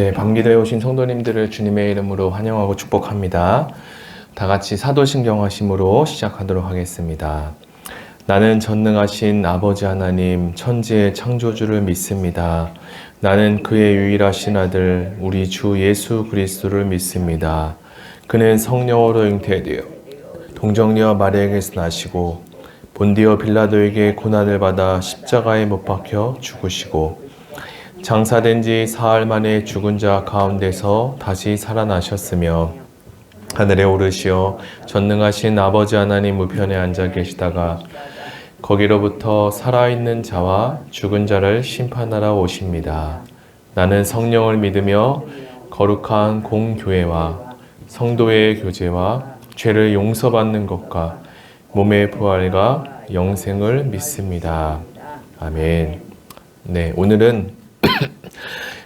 네, 밤기도에 오신 성도님들을 주님의 이름으로 환영하고 축복합니다. 다 같이 사도신경 하심으로 시작하도록 하겠습니다. 나는 전능하신 아버지 하나님 천지의 창조주를 믿습니다. 나는 그의 유일하신 아들 우리 주 예수 그리스도를 믿습니다. 그는 성령으로 잉태되어 동정녀 마리아에게서 나시고 본디오 빌라도에게 고난을 받아 십자가에 못 박혀 죽으시고 장사된 지 사흘 만에 죽은 자 가운데서 다시 살아나셨으며 하늘에 오르시어 전능하신 아버지 하나님 우편에 앉아 계시다가 거기로부터 살아있는 자와 죽은 자를 심판하러 오십니다. 나는 성령을 믿으며 거룩한 공교회와 성도의 교제와 죄를 용서받는 것과 몸의 부활과 영생을 믿습니다. 아멘. 네, 오늘은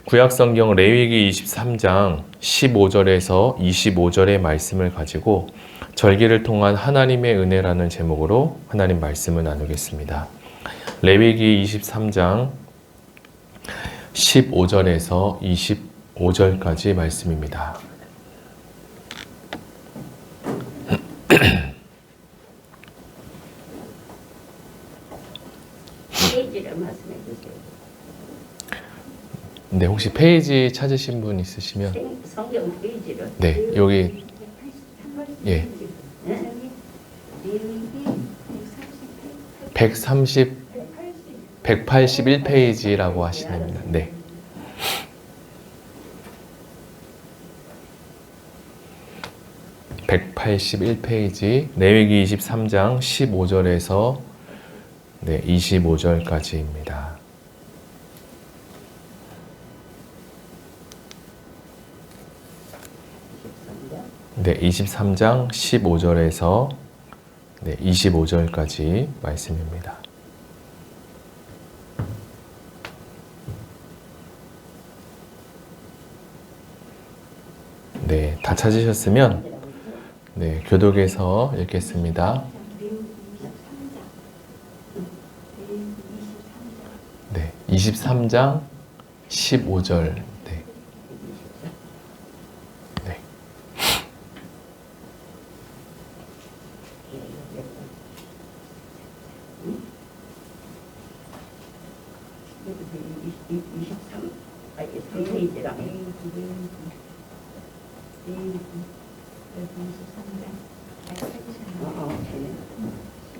구약성경 레위기 23장 15절에서 25절의 말씀을 가지고 절기를 통한 하나님의 은혜라는 제목으로 하나님 말씀을 나누겠습니다. 레위기 23장 15절에서 25절까지 말씀입니다. 페이지를 말씀해 주세요. 네, 혹시 페이지 찾으신 분 있으시면 성경 페이지를. 네, 여기 예. 181페이지라고 하시면 됩니다. 네. (181페이지) 레위기 23장 15절에서 네, 25절까지입니다. 네, 23장 15절에서 네, 25절까지 말씀입니다. 네, 다 찾으셨으면 네, 교독에서 읽겠습니다. 네, 23장 15절. 네. 네.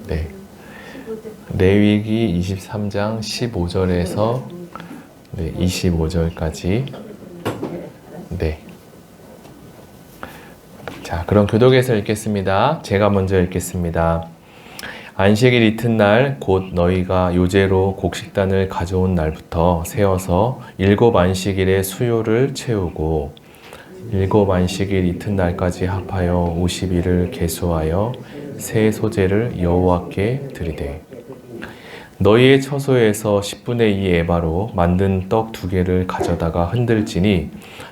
네. 레위기 23장 15절에서 네, 25절까지. 네. 자, 그럼 교독에서 읽겠습니다. 제가 먼저 읽겠습니다. 안식일 이튿날 곧 너희가 요제로 곡식단을 가져온 날부터 세어서 7 안식일의 수요를 채우고 7 안식일 이튿날까지 합하여 50일을 계수하여 새 소재를 여호와께 드리되 너희의 처소에서 10분의 2 에바로 만든 떡 2개를 가져다가 흔들지니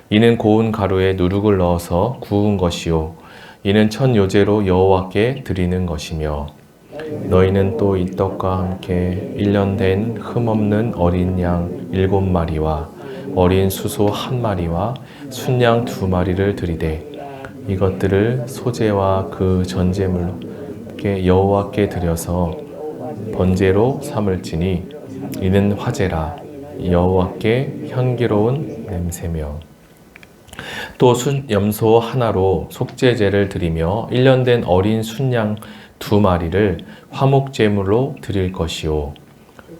이는 고운 가루에 누룩을 넣어서 구운 것이요 이는 첫 요제로 여호와께 드리는 것이며 너희는 또 이 떡과 함께 1년 된 흠없는 어린 양 7마리와 어린 수소 1마리와 순양 2마리를 드리되 이것들을 소제와 그 전제물로 여호와께 드려서 번제로 삼을지니 이는 화제라 여호와께 향기로운 냄새며 또 순염소 하나로 속죄제를 드리며 1년 된 어린 순양 2마리를 화목제물로 드릴 것이요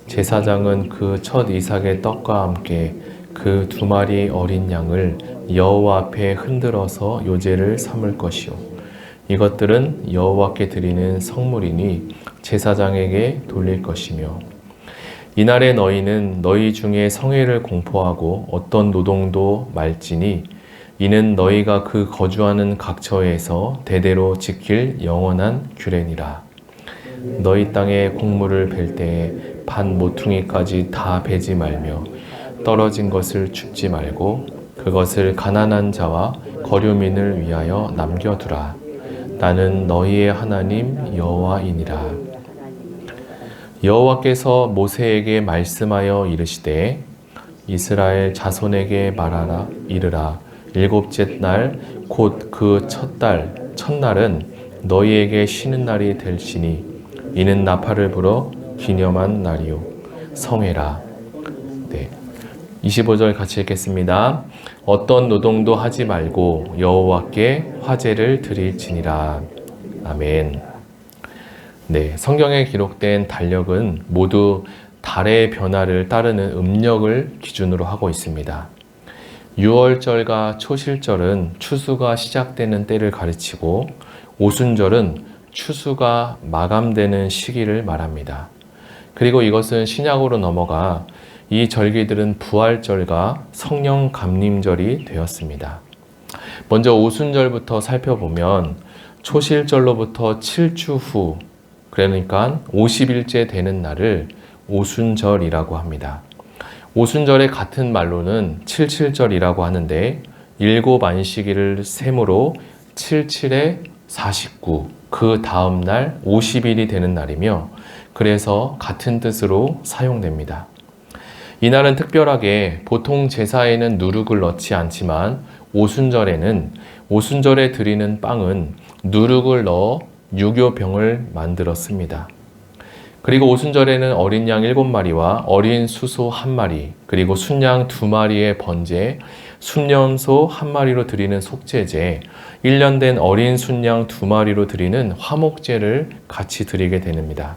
제사장은 그 첫 이삭의 떡과 함께 그 2마리 어린 양을 여호와 앞에 흔들어서 요제를 삼을 것이요 이것들은 여호와께 드리는 성물이니 제사장에게 돌릴 것이며 이날에 너희는 너희 중에 성회를 공포하고 어떤 노동도 말지니 이는 너희가 그 거주하는 각처에서 대대로 지킬 영원한 규례니라. 너희 땅에 곡물을 벨 때에 반 모퉁이까지 다 베지 말며 떨어진 것을 줍지 말고 그것을 가난한 자와 거류민을 위하여 남겨두라. 나는 너희의 하나님 여호와이니라. 여호와께서 모세에게 말씀하여 이르시되 이스라엘 자손에게 말하라 이르라 일곱째 날 곧 그 첫 달 첫날은 너희에게 쉬는 날이 될지니 이는 나팔을 불어 기념한 날이요 성회라. 네. 25절 같이 읽겠습니다. 어떤 노동도 하지 말고 여호와께 화제를 드릴지니라. 아멘. 네, 성경에 기록된 달력은 모두 달의 변화를 따르는 음력을 기준으로 하고 있습니다. 6월절과 초실절은 추수가 시작되는 때를 가르치고 오순절은 추수가 마감되는 시기를 말합니다. 그리고 이것은 신약으로 넘어가 이 절기들은 부활절과 성령 감림절이 되었습니다. 먼저 오순절부터 살펴보면 초실절로부터 7주 후, 그러니까 50일째 되는 날을 오순절이라고 합니다. 오순절의 같은 말로는 칠칠절이라고 하는데 일곱 안식일을 셈으로 77에 49, 그 다음 날 50일이 되는 날이며 그래서 같은 뜻으로 사용됩니다. 이날은 특별하게 보통 제사에는 누룩을 넣지 않지만 오순절에 드리는 빵은 누룩을 넣어 유교병을 만들었습니다. 그리고 오순절에는 어린 양 7마리와 어린 수소 1마리, 그리고 순양 2마리의 번제, 순염소 1마리로 드리는 속죄제, 1년 된 어린 순양 2마리로 드리는 화목제를 같이 드리게 됩니다.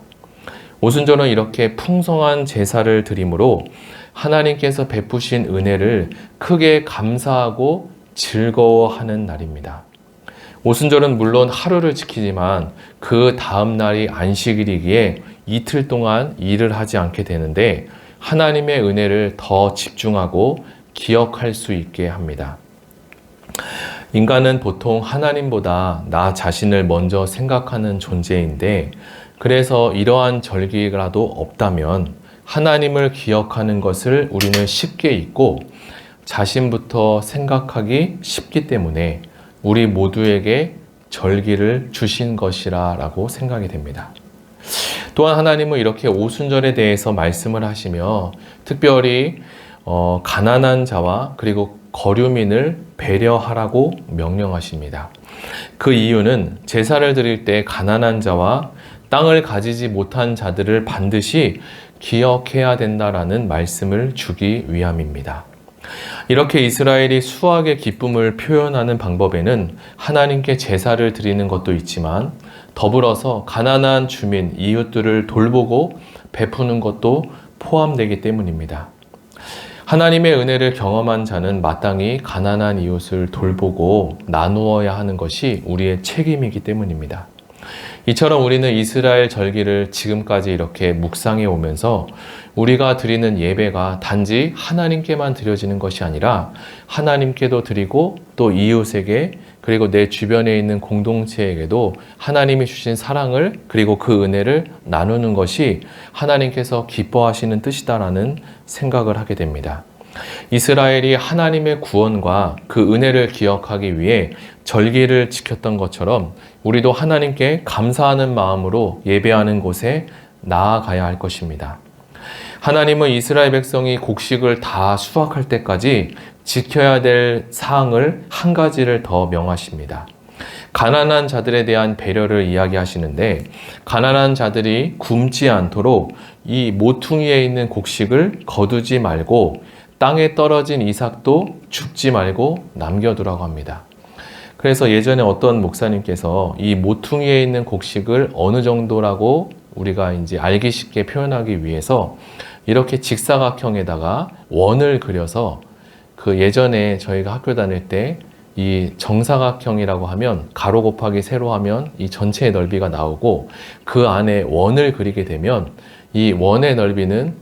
오순절은 이렇게 풍성한 제사를 드림으로 하나님께서 베푸신 은혜를 크게 감사하고 즐거워하는 날입니다. 오순절은 물론 하루를 지키지만 그 다음 날이 안식일이기에 이틀 동안 일을 하지 않게 되는데 하나님의 은혜를 더 집중하고 기억할 수 있게 합니다. 인간은 보통 하나님보다 나 자신을 먼저 생각하는 존재인데 그래서 이러한 절기라도 없다면 하나님을 기억하는 것을 우리는 쉽게 잊고 자신부터 생각하기 쉽기 때문에 우리 모두에게 절기를 주신 것이라고 생각이 됩니다. 또한 하나님은 이렇게 오순절에 대해서 말씀을 하시며 특별히 가난한 자와 그리고 거류민을 배려하라고 명령하십니다. 그 이유는 제사를 드릴 때 가난한 자와 땅을 가지지 못한 자들을 반드시 기억해야 된다라는 말씀을 주기 위함입니다. 이렇게 이스라엘이 수확의 기쁨을 표현하는 방법에는 하나님께 제사를 드리는 것도 있지만 더불어서 가난한 주민, 이웃들을 돌보고 베푸는 것도 포함되기 때문입니다. 하나님의 은혜를 경험한 자는 마땅히 가난한 이웃을 돌보고 나누어야 하는 것이 우리의 책임이기 때문입니다. 이처럼 우리는 이스라엘 절기를 지금까지 이렇게 묵상해 오면서 우리가 드리는 예배가 단지 하나님께만 드려지는 것이 아니라 하나님께도 드리고 또 이웃에게 그리고 내 주변에 있는 공동체에게도 하나님이 주신 사랑을 그리고 그 은혜를 나누는 것이 하나님께서 기뻐하시는 뜻이다라는 생각을 하게 됩니다. 이스라엘이 하나님의 구원과 그 은혜를 기억하기 위해 절기를 지켰던 것처럼 우리도 하나님께 감사하는 마음으로 예배하는 곳에 나아가야 할 것입니다. 하나님은 이스라엘 백성이 곡식을 다 수확할 때까지 지켜야 될 사항을 한 가지를 더 명하십니다. 가난한 자들에 대한 배려를 이야기하시는데 가난한 자들이 굶지 않도록 이 모퉁이에 있는 곡식을 거두지 말고 땅에 떨어진 이삭도 줍지 말고 남겨두라고 합니다. 그래서 예전에 어떤 목사님께서 이 모퉁이에 있는 곡식을 어느 정도라고 우리가 이제 알기 쉽게 표현하기 위해서 이렇게 직사각형에다가 원을 그려서 그 예전에 저희가 학교 다닐 때 이 정사각형이라고 하면 가로 곱하기 세로 하면 이 전체의 넓이가 나오고 그 안에 원을 그리게 되면 이 원의 넓이는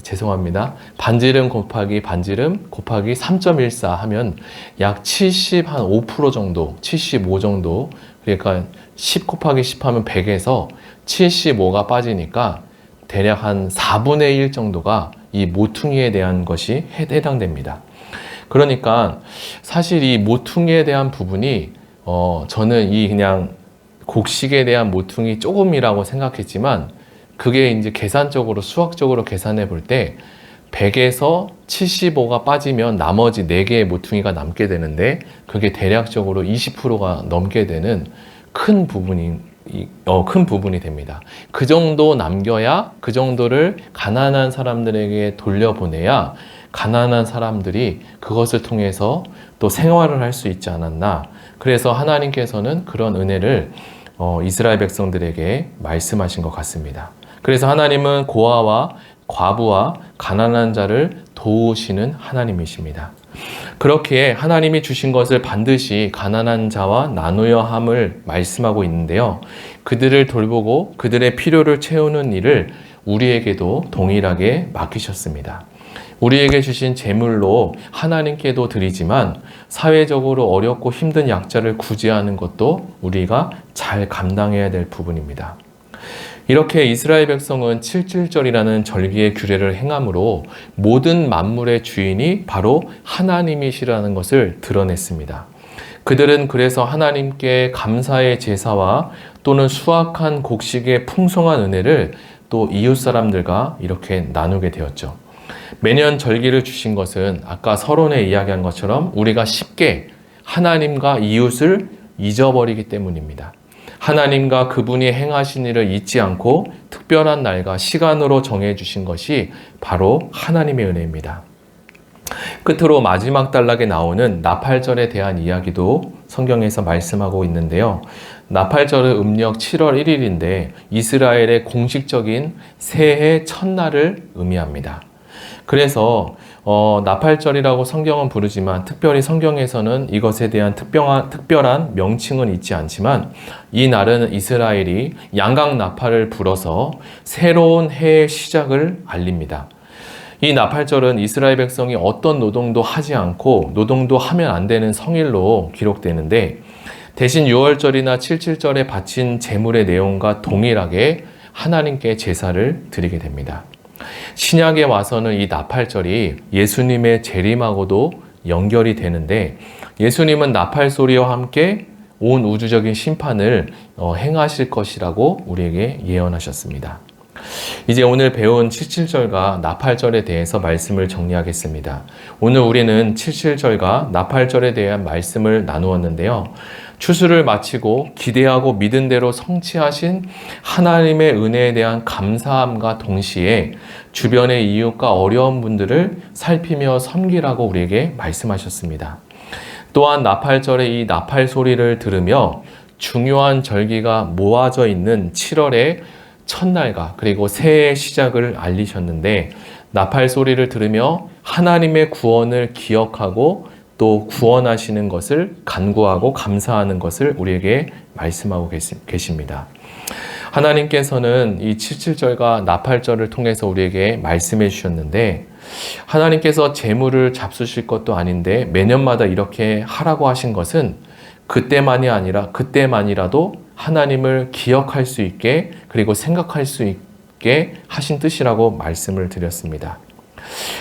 죄송합니다. 반지름 곱하기 반지름 곱하기 3.14 하면 약 75% 정도, 75 정도, 그러니까 10 곱하기 10 하면 100에서 75가 빠지니까 대략 한 4분의 1 정도가 이 모퉁이에 대한 것이 해당됩니다. 그러니까 사실 이 모퉁이에 대한 부분이 저는 이 그냥 곡식에 대한 모퉁이 조금이라고 생각했지만 그게 이제 계산적으로 수학적으로 계산해 볼 때 100에서 75가 빠지면 나머지 4개의 모퉁이가 남게 되는데 그게 대략적으로 20%가 넘게 되는 큰 부분이 됩니다. 그 정도 남겨야 그 정도를 가난한 사람들에게 돌려보내야 가난한 사람들이 그것을 통해서 또 생활을 할 수 있지 않았나. 그래서 하나님께서는 그런 은혜를 이스라엘 백성들에게 말씀하신 것 같습니다. 그래서 하나님은 고아와 과부와 가난한 자를 도우시는 하나님이십니다. 그렇기에 하나님이 주신 것을 반드시 가난한 자와 나누어야 함을 말씀하고 있는데요. 그들을 돌보고 그들의 필요를 채우는 일을 우리에게도 동일하게 맡기셨습니다. 우리에게 주신 재물로 하나님께도 드리지만 사회적으로 어렵고 힘든 약자를 구제하는 것도 우리가 잘 감당해야 될 부분입니다. 이렇게 이스라엘 백성은 칠칠절이라는 절기의 규례를 행함으로 모든 만물의 주인이 바로 하나님이시라는 것을 드러냈습니다. 그들은 그래서 하나님께 감사의 제사와 또는 수확한 곡식의 풍성한 은혜를 또 이웃 사람들과 이렇게 나누게 되었죠. 매년 절기를 주신 것은 아까 서론에 이야기한 것처럼 우리가 쉽게 하나님과 이웃을 잊어버리기 때문입니다. 하나님과 그분이 행하신 일을 잊지 않고 특별한 날과 시간으로 정해주신 것이 바로 하나님의 은혜입니다. 끝으로 마지막 단락에 나오는 나팔절에 대한 이야기도 성경에서 말씀하고 있는데요. 나팔절은 음력 7월 1일인데 이스라엘의 공식적인 새해 첫날을 의미합니다. 그래서 나팔절이라고 성경은 부르지만 특별히 성경에서는 이것에 대한 특별한 명칭은 있지 않지만 이 날은 이스라엘이 양각 나팔을 불어서 새로운 해의 시작을 알립니다. 이 나팔절은 이스라엘 백성이 어떤 노동도 하지 않고 노동도 하면 안 되는 성일로 기록되는데 대신 6월절이나 7.7절에 바친 제물의 내용과 동일하게 하나님께 제사를 드리게 됩니다. 신약에 와서는 이 나팔절이 예수님의 재림하고도 연결이 되는데 예수님은 나팔 소리와 함께 온 우주적인 심판을 행하실 것이라고 우리에게 예언하셨습니다. 이제 오늘 배운 7.7절과 나팔절에 대해서 말씀을 정리하겠습니다. 오늘 우리는 7.7절과 나팔절에 대한 말씀을 나누었는데요. 추수를 마치고 기대하고 믿은 대로 성취하신 하나님의 은혜에 대한 감사함과 동시에 주변의 이웃과 어려운 분들을 살피며 섬기라고 우리에게 말씀하셨습니다. 또한 나팔절의 이 나팔 소리를 들으며 중요한 절기가 모아져 있는 7월의 첫날과 그리고 새해의 시작을 알리셨는데 나팔 소리를 들으며 하나님의 구원을 기억하고 또 구원하시는 것을 간구하고 감사하는 것을 우리에게 말씀하고 계십니다. 하나님께서는 이 7.7절과 나팔절을 통해서 우리에게 말씀해 주셨는데 하나님께서 재물을 잡수실 것도 아닌데 매년마다 이렇게 하라고 하신 것은 그때만이라도 하나님을 기억할 수 있게 그리고 생각할 수 있게 하신 뜻이라고 말씀을 드렸습니다.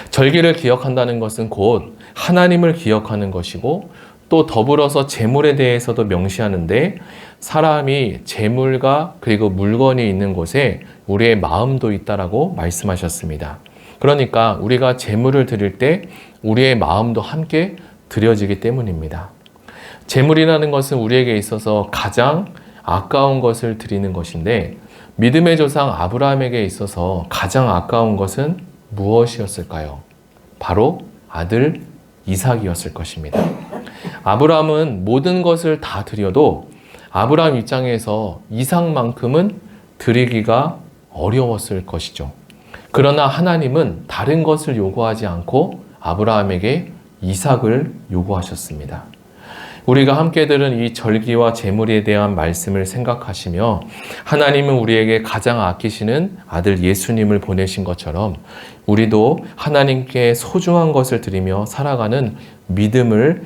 절기를 기억한다는 것은 곧 하나님을 기억하는 것이고 또 더불어서 재물에 대해서도 명시하는데 사람이 재물과 그리고 물건이 있는 곳에 우리의 마음도 있다라고 말씀하셨습니다. 그러니까 우리가 재물을 드릴 때 우리의 마음도 함께 드려지기 때문입니다. 재물이라는 것은 우리에게 있어서 가장 아까운 것을 드리는 것인데 믿음의 조상 아브라함에게 있어서 가장 아까운 것은 무엇이었을까요? 바로 아들 이삭이었을 것입니다. 아브라함은 모든 것을 다 드려도 아브라함 입장에서 이삭만큼은 드리기가 어려웠을 것이죠. 그러나 하나님은 다른 것을 요구하지 않고 아브라함에게 이삭을 요구하셨습니다. 우리가 함께 들은 이 절기와 제물에 대한 말씀을 생각하시며 하나님은 우리에게 가장 아끼시는 아들 예수님을 보내신 것처럼 우리도 하나님께 소중한 것을 드리며 살아가는 믿음을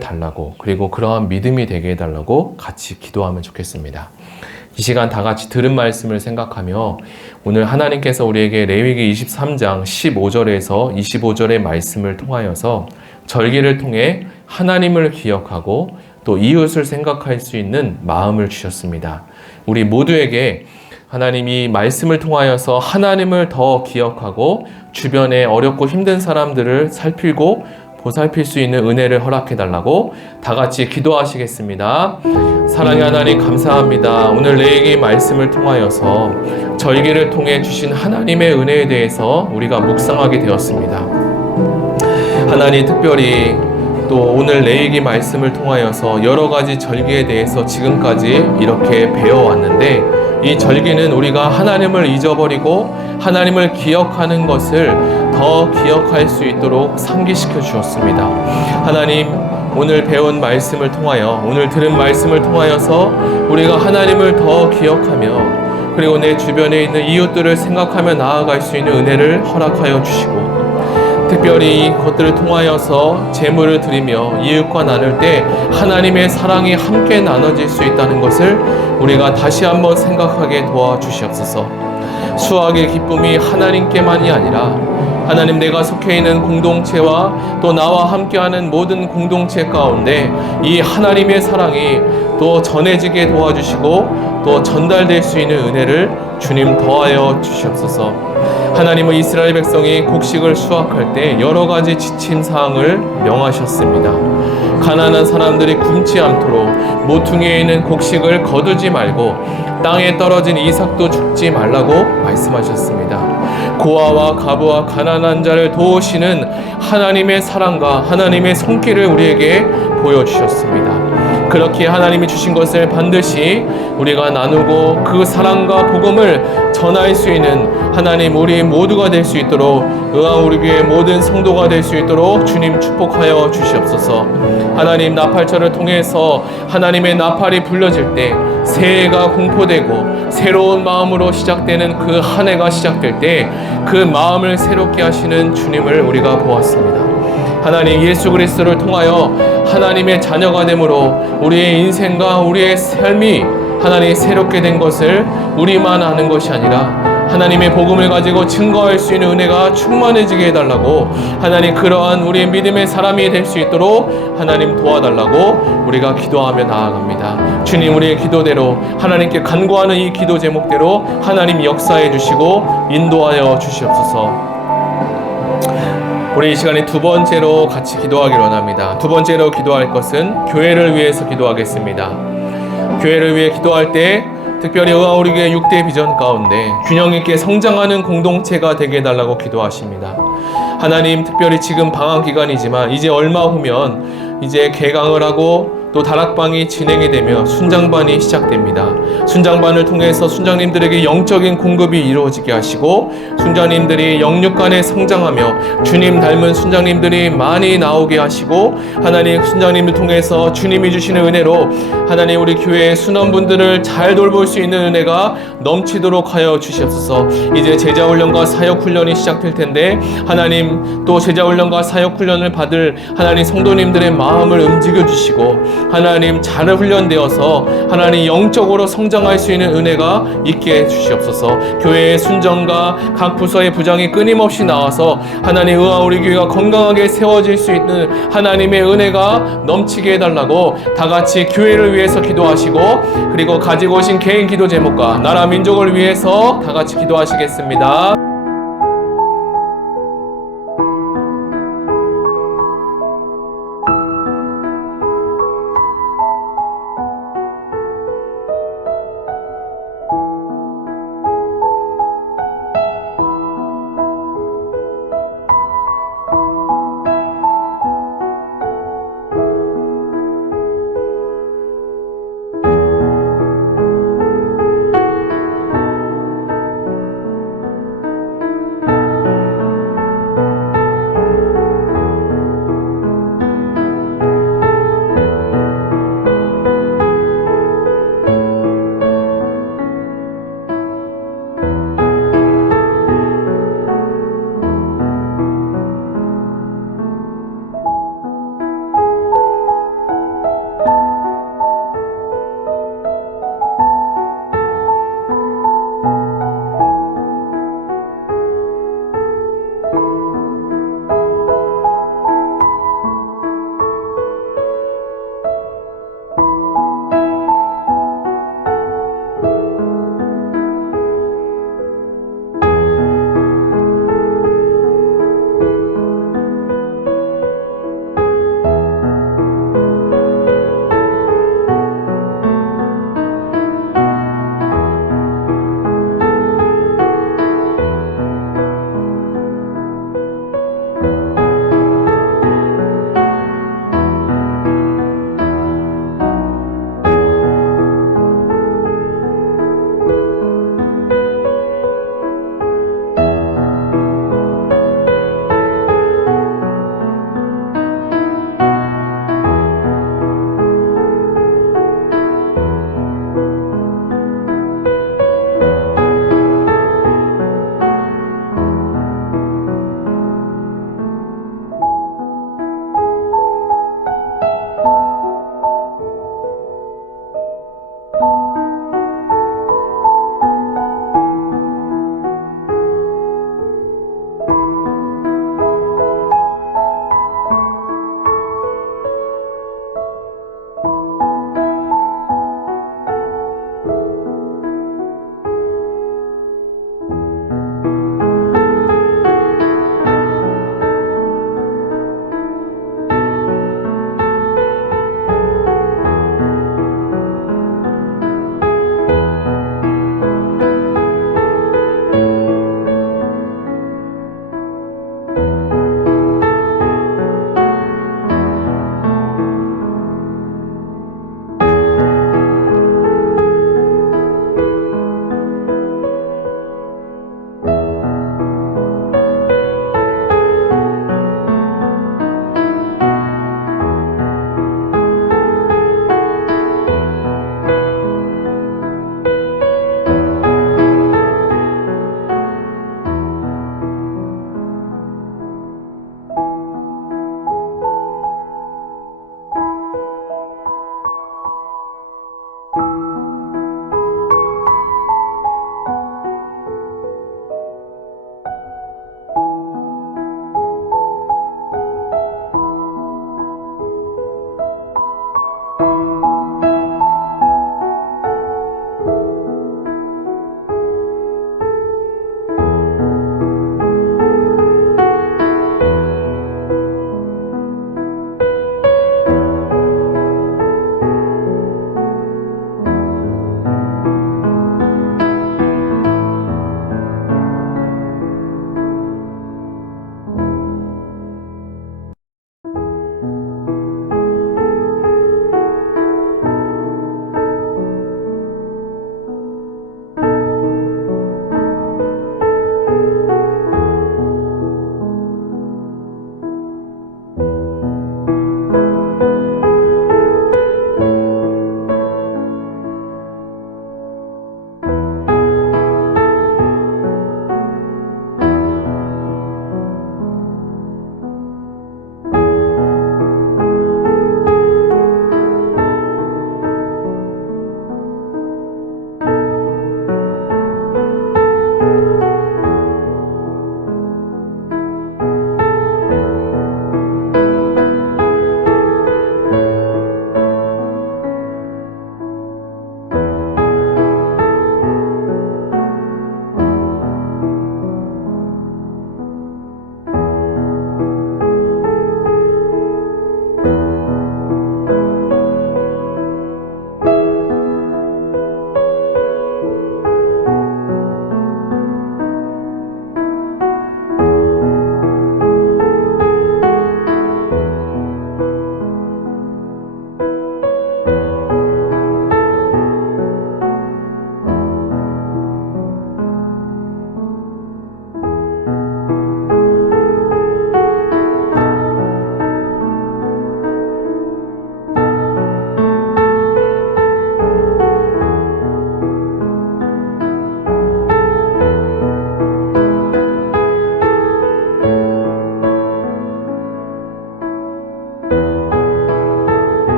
달라고 그리고 그러한 믿음이 되게 해달라고 같이 기도하면 좋겠습니다. 이 시간 다 같이 들은 말씀을 생각하며 오늘 하나님께서 우리에게 레위기 23장 15절에서 25절의 말씀을 통하여서 절기를 통해 하나님을 기억하고 또 이웃을 생각할 수 있는 마음을 주셨습니다. 우리 모두에게 하나님이 말씀을 통하여서 하나님을 더 기억하고 주변에 어렵고 힘든 사람들을 살피고 보살필 수 있는 은혜를 허락해달라고 다 같이 기도하시겠습니다. 사랑의 하나님 감사합니다. 오늘 내게 말씀을 통하여서 절기를 통해 주신 하나님의 은혜에 대해서 우리가 묵상하게 되었습니다. 하나님 특별히 또 오늘 레이기 말씀을 통하여서 여러 가지 절기에 대해서 지금까지 이렇게 배워왔는데 이 절기는 우리가 하나님을 잊어버리고 하나님을 기억하는 것을 더 기억할 수 있도록 상기시켜 주셨습니다. 하나님 오늘 배운 말씀을 통하여 오늘 들은 말씀을 통하여서 우리가 하나님을 더 기억하며 그리고 내 주변에 있는 이웃들을 생각하며 나아갈 수 있는 은혜를 허락하여 주시고 특별히 이것들을 통하여서 제물을 드리며 이웃과 나눌 때 하나님의 사랑이 함께 나눠질 수 있다는 것을 우리가 다시 한번 생각하게 도와주시옵소서. 수학의 기쁨이 하나님께만이 아니라 하나님 내가 속해 있는 공동체와 또 나와 함께하는 모든 공동체 가운데 이 하나님의 사랑이 또 전해지게 도와주시고 또 전달될 수 있는 은혜를 주님 더하여 주시옵소서. 하나님은 이스라엘 백성이 곡식을 수확할 때 여러 가지 지침 사항을 명하셨습니다. 가난한 사람들이 굶지 않도록 모퉁이에 있는 곡식을 거두지 말고 땅에 떨어진 이삭도 죽지 말라고 말씀하셨습니다. 고아와 가부와 가난한 자를 도우시는 하나님의 사랑과 하나님의 손길을 우리에게 보여주셨습니다. 그렇게 하나님이 주신 것을 반드시 우리가 나누고 그 사랑과 복음을 전할 수 있는 하나님 우리 모두가 될 수 있도록 우리 교회 모든 성도가 될 수 있도록 주님 축복하여 주시옵소서. 하나님 나팔절을 통해서 하나님의 나팔이 불려질 때 새해가 공포되고 새로운 마음으로 시작되는 그 한 해가 시작될 때 그 마음을 새롭게 하시는 주님을 우리가 보았습니다. 하나님 예수 그리스도를 통하여 하나님의 자녀가 되므로 우리의 인생과 우리의 삶이 하나님 새롭게 된 것을 우리만 아는 것이 아니라 하나님의 복음을 가지고 증거할 수 있는 은혜가 충만해지게 해달라고 하나님 그러한 우리의 믿음의 사람이 될 수 있도록 하나님 도와달라고 우리가 기도하며 나아갑니다. 주님 우리의 기도대로 하나님께 간구하는 이 기도 제목대로 하나님 역사해 주시고 인도하여 주시옵소서. 우리 이 시간에 두 번째로 같이 기도하기로 원합니다. 두 번째로 기도할 것은 교회를 위해서 기도하겠습니다. 교회를 위해 기도할 때 특별히 우리 교회 6대 비전 가운데 균형 있게 성장하는 공동체가 되게 해달라고 기도하십니다. 하나님 특별히 지금 방학 기간이지만 이제 얼마 후면 이제 개강을 하고 또 다락방이 진행이 되며 순장반이 시작됩니다. 순장반을 통해서 순장님들에게 영적인 공급이 이루어지게 하시고 순장님들이 영육 간에 성장하며 주님 닮은 순장님들이 많이 나오게 하시고 하나님 순장님을 통해서 주님이 주시는 은혜로 하나님 우리 교회의 순원분들을 잘 돌볼 수 있는 은혜가 넘치도록 하여 주시옵소서. 이제 제자훈련과 사역훈련이 시작될 텐데 하나님 또 제자훈련과 사역훈련을 받을 하나님 성도님들의 마음을 움직여 주시고 하나님 잘 훈련되어서 하나님 영적으로 성장할 수 있는 은혜가 있게 해주시옵소서. 교회의 순정과 각 부서의 부장이 끊임없이 나와서 하나님 우리 교회가 건강하게 세워질 수 있는 하나님의 은혜가 넘치게 해달라고 다 같이 교회를 위해서 기도하시고 그리고 가지고 오신 개인 기도 제목과 나라 민족을 위해서 다 같이 기도하시겠습니다.